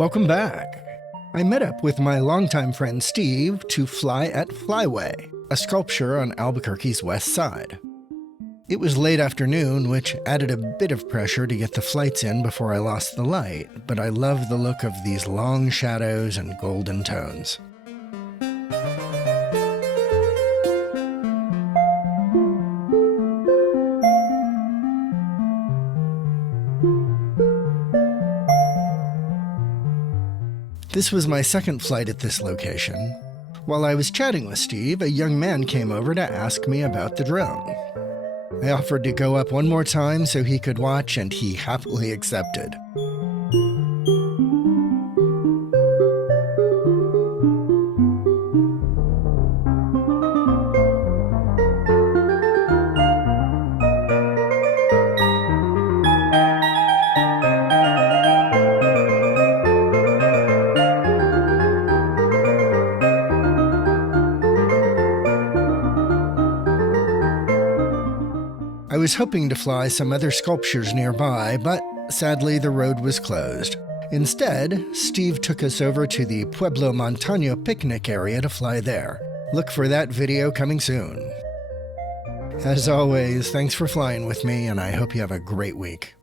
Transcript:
Welcome back. I met up with my longtime friend Steve to fly at Flyway, a sculpture on Albuquerque's west side. It was late afternoon, which added a bit of pressure to get the flights in before I lost the light, but I love the look of these long shadows and golden tones. This was my second flight at this location. While I was chatting with Steve, a young man came over to ask me about the drone. I offered to go up one more time so he could watch, and he happily accepted. I was hoping to fly some other sculptures nearby, but sadly the road was closed. Instead, Steve took us over to the Pueblo Montaño Picnic Area to fly there. Look for that video coming soon. As always, thanks for flying with me, and I hope you have a great week.